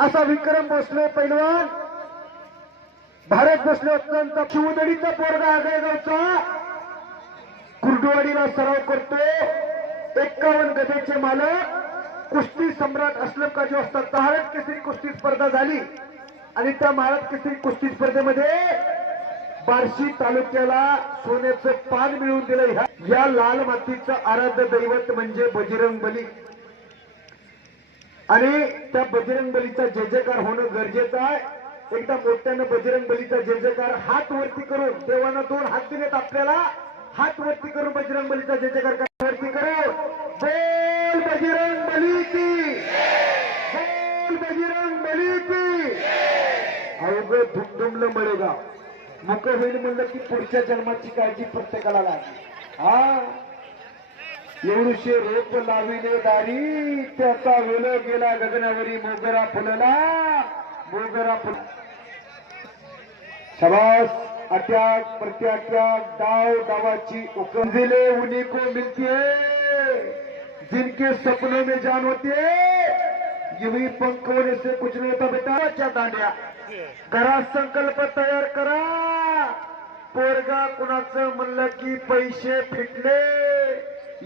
असा विक्रम भोसले पैलवान भारत भोसले अत्यंत शिवदडीचा पोरगा आगळगावचा कुर्डुवाडीला सराव करतो. 51 गदेचे मालक कुस्ती सम्राट असलम काजी असतात. महाराज केसरी कुस्ती स्पर्धा झाली आणि त्या महाराज केसरी कुस्ती स्पर्धेमध्ये बार्शी तालुक्याला सोन्याचं पान मिळवून दिलं. या लाल मातीचं आराध्य दैवत म्हणजे बजरंग बली आणि त्या बजरंग बलीचा जय जयकार होणं गरजेचं आहे. एकदा मोठ्यानं बजरंग बलीचा जय जयकार हात वरती करून, देवानं 2 हात दिलेत आपल्याला, हात वरती करून बजरंग बलीचा जय जयकार वरती करू. बोल बजरंग बली की, बोल बजरंग बली की. अवघड धुमधुमलं मळेगाव मुक होईल म्हणलं की पुढच्या जन्माची काळजी प्रत्येकाला लागली. हा एवढीशे रोप लाविले दारी, त्याचा वेल गेला गगनावरी, मोगरा फुलला, मोगरा फुल. शबास, अटॅक प्रत्याटॅक, डाव डावाची उकंजिले उन्हीं को मिलती है जिनके सपनों में जान होती है. यही पंख होने से कुछ नहीं होता बेटा. दांड्या घरात संकल्प तयार करा. पोरगा कुणाचं म्हणलं की पैसे फिटले,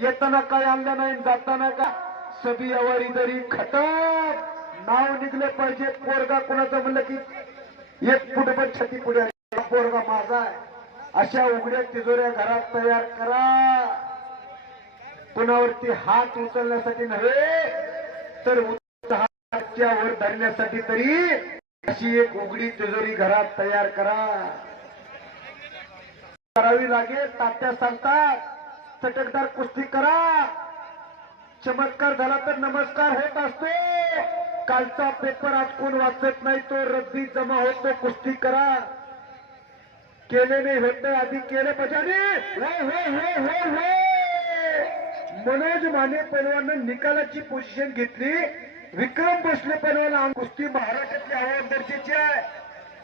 येताना काय आणलं नाही, जाताना का सभी अवारी दरी खटम. नाव निघले पाहिजे. पोरगा कुणाचं म्हणलं की 1 फुटभर छती पुढे, पोरगा माझा आहे. अशा उघड्या तिजोऱ्या घरात तयार करा. कुणावरती हात उचलण्यासाठी नव्हे तर हातच्या वर धरण्यासाठी तरी अशी एक उघडी तिजोरी घरात तयार करावी लागेल. तात्या सांगतात चटकदार कुस्ती करा. चमत्कार झाला तर नमस्कार होत असतो. कालचा पेपर आज कोण वाचत नाही, तो रद्दी जमा होतो. कुस्ती करा. केले नाही होत, आधी केले बजाने. मनोज माने पैलवानं निकालाची पोझिशन घेतली. विक्रम भोसले पैलवान कुस्ती महाराष्ट्रातली आव्हान दर्जाची आहे.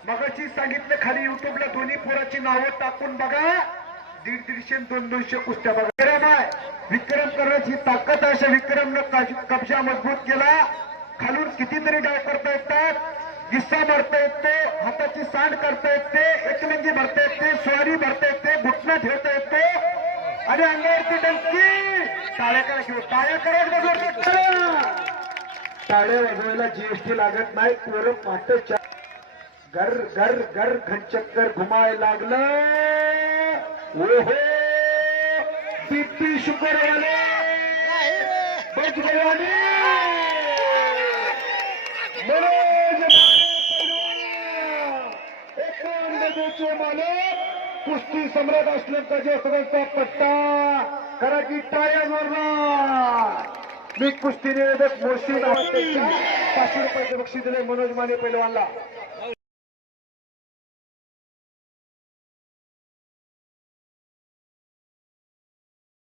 मगाशी सांगितलं खाली युट्यूबला दोन्ही पोराची नावं टाकून बघा. 150-200 कुस्त्या बघा. विक्रम आहे, विक्रम करण्याची ताकद आहे. अशा विक्रमनं कब्जा मजबूत केला. खालून कितीतरी डाव करता येतात. गिस्सा मारता येतो, हाताची सांड करता येते, एकलिंगी भरता येते, स्वारी भरता येते, घुटणा ठेवता येतो आणि अंगावरती डंकी. टाळ्या करा किंवा टाळ्या करा. टाळ्या वाजवायला जीएसटी लागत नाही. पोरं पाठ घर घर घर घनचक्कर घुमाय लागलं. ओहो बीपी शुगर वाले बजगवाने मनोज एकांदचे मालक कुस्ती सम्राट असलं त्याच्या सगळ्यांचा पट्टा करा की टाळ्या जोरला. मी कुस्ती निवेदक मोर्शी 500 रुपयाचे बक्षीस दिले मनोज माने पैलवानला.